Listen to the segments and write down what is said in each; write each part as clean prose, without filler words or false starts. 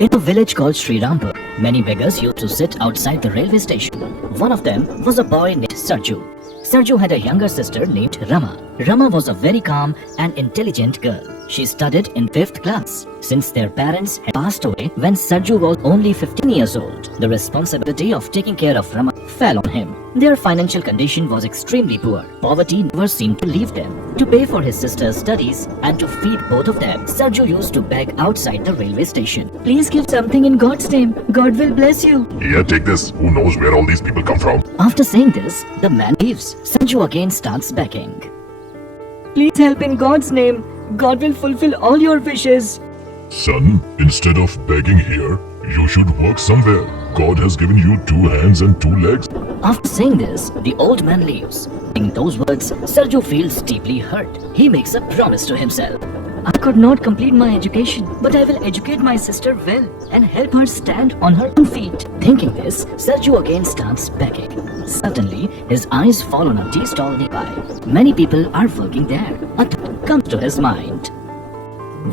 In a village called Sri Rampur, many beggars used to sit outside the railway station. One of them was a boy named Sarju. Sarju had a younger sister named Rama. Rama was a very calm and intelligent girl. She studied in 5th class. Since their parents had passed away when Sarju was only 15 years old, the responsibility of taking care of Rama fell on him. Their financial condition was extremely poor. Poverty never seemed to leave them. To pay for his sister's studies and to feed both of them, Sarju used to beg outside the railway station. Please give something in God's name. God will bless you. Here, take this. Who knows where all these people come from? After saying this, the man leaves. Sarju again starts begging. Please help in God's name. God will fulfill all your wishes. Son, instead of begging here, you should work somewhere. God has given you 2 hands and 2 legs. After saying this, the old man leaves. In those words, Sarju feels deeply hurt. He makes a promise to himself. I could not complete my education, but I will educate my sister well and help her stand on her 2 feet. Thinking this, Sarju again starts begging. Suddenly, his eyes fall on a tea stall nearby. Many people are working there. A thought comes to his mind.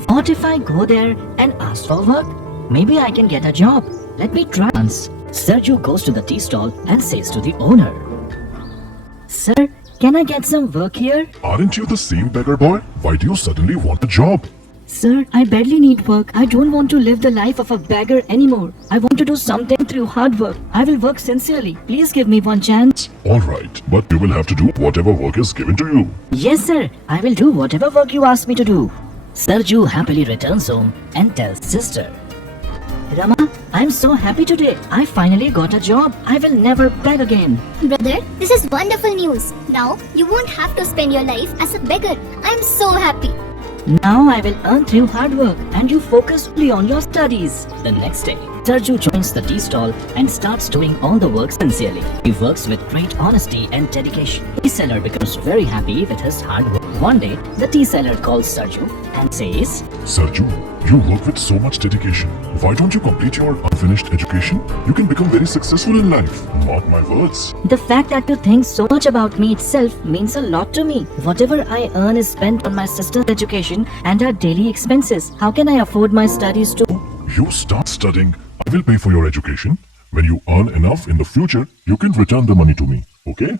What if I go there and ask for work? Maybe I can get a job. Let me try once. Sarju goes to the tea stall and says to the owner, Sir, can I get some work here? Aren't you the same beggar boy? Why do you suddenly want a job? Sir, I badly need work. I don't want to live the life of a beggar anymore. I want to do something through hard work. I will work sincerely. Please give me one chance. Alright, but you will have to do whatever work is given to you. Yes, sir. I will do whatever work you ask me to do. Sarju happily returns home and tells sister, Rama, I'm so happy today. I finally got a job. I will never beg again. Brother, this is wonderful news. Now you won't have to spend your life as a beggar. I'm so happy. Now I will earn through hard work and you focus only on your studies. The next day, Sarju joins the tea stall and starts doing all the work sincerely. He works with great honesty and dedication. The tea seller becomes very happy with his hard work. One day, the tea seller calls Sarju and says, Sarju, you work with so much dedication. Why don't you complete your unfinished education? You can become very successful in life. Mark my words. The fact that you think so much about me itself means a lot to me. Whatever I earn is spent on my sister's education and her daily expenses. How can I afford my studies too? You start studying. I will pay for your education. When you earn enough in the future, you can return the money to me. Okay?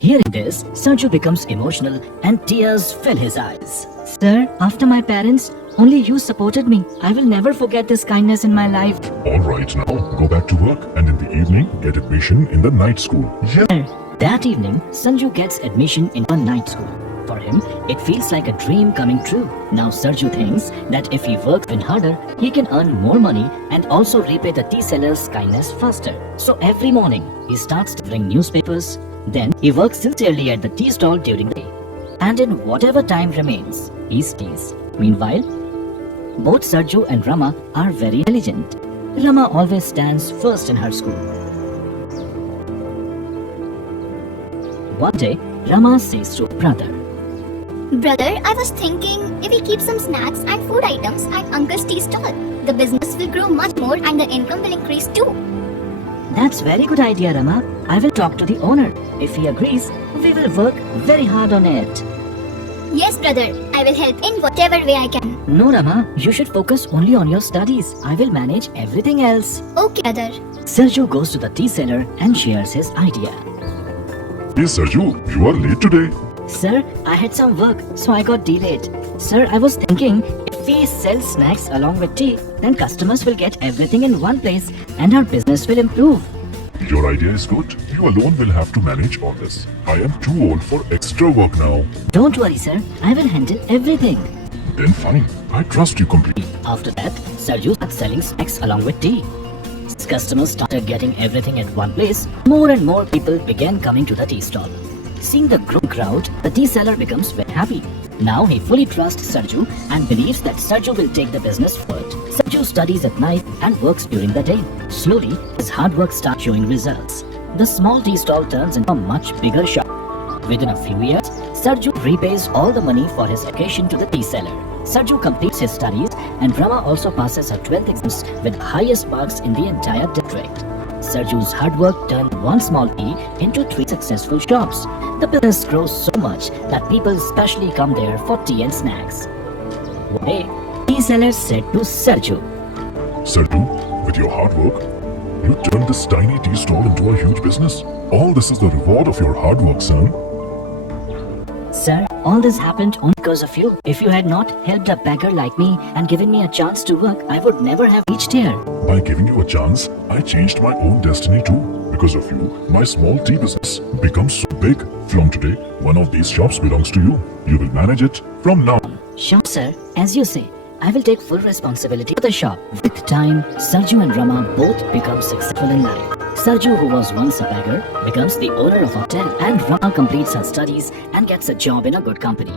Hearing this, Sarju becomes emotional and tears fill his eyes. Sir, after my parents, only you supported me. I will never forget this kindness in my life. Alright, now go back to work and in the evening get admission in the night school. Yeah. That evening, Sarju gets admission in a night school. For him, it feels like a dream coming true. Now Sarju thinks that if he works even harder, he can earn more money and also repay the tea seller's kindness faster. So every morning, he starts delivering newspapers. Then he works sincerely at the tea stall during the day. And in whatever time remains, he stays. Meanwhile, both Sarju and Rama are very intelligent. Rama always stands first in her school. One day, Rama says to her brother, Brother, I was thinking if we keep some snacks and food items at Uncle's tea stall, the business will grow much more and the income will increase too. That's very good idea, Rama. I will talk to the owner. If he agrees, we will work very hard on it. Yes, brother. I will help in whatever way I can. No, Rama. You should focus only on your studies. I will manage everything else. Okay, brother. Sergio goes to the tea seller and shares his idea. Hey, Sergio, you are late today. Sir, I had some work, so I got delayed. Sir, I was thinking if we sell snacks along with tea, then customers will get everything in one place and our business will improve. Your idea is good. You alone will have to manage all this. I am too old for extra work now. Don't worry, sir. I will handle everything. Then fine. I trust you completely. After that, Sergio started selling snacks along with tea. As customers started getting everything at one place, more and more people began coming to the tea stall. Seeing the growing crowd, the tea seller becomes very happy. Now he fully trusts Sergio and believes that Sergio will take the business forward. Sergio studies at night and works during the day. Slowly, his hard work starts showing results. The small tea stall turns into a much bigger shop. Within a few years, Sergio repays all the money for his education to the tea seller. Sergio completes his studies and Rama also passes her 12th exams with the highest marks in the entire district. Sergio's hard work turned one small tea into 3 successful shops. The business grows so much that people especially come there for tea and snacks. One day, tea seller said to Sergio, Sarju, with your hard work, you turned this tiny tea stall into a huge business. All this is the reward of your hard work, son. Sir, all this happened only because of you. If you had not helped a beggar like me and given me a chance to work, I would never have reached here. By giving you a chance, I changed my own destiny too. Because of you, my small tea business becomes so big. From today, one of these shops belongs to you. You will manage it from now. Sure, sir. As you say, I will take full responsibility for the shop. With time, Sarju and Rama both become successful in life. Sarju, who was once a beggar, becomes the owner of a hotel, and Rama completes her studies and gets a job in a good company.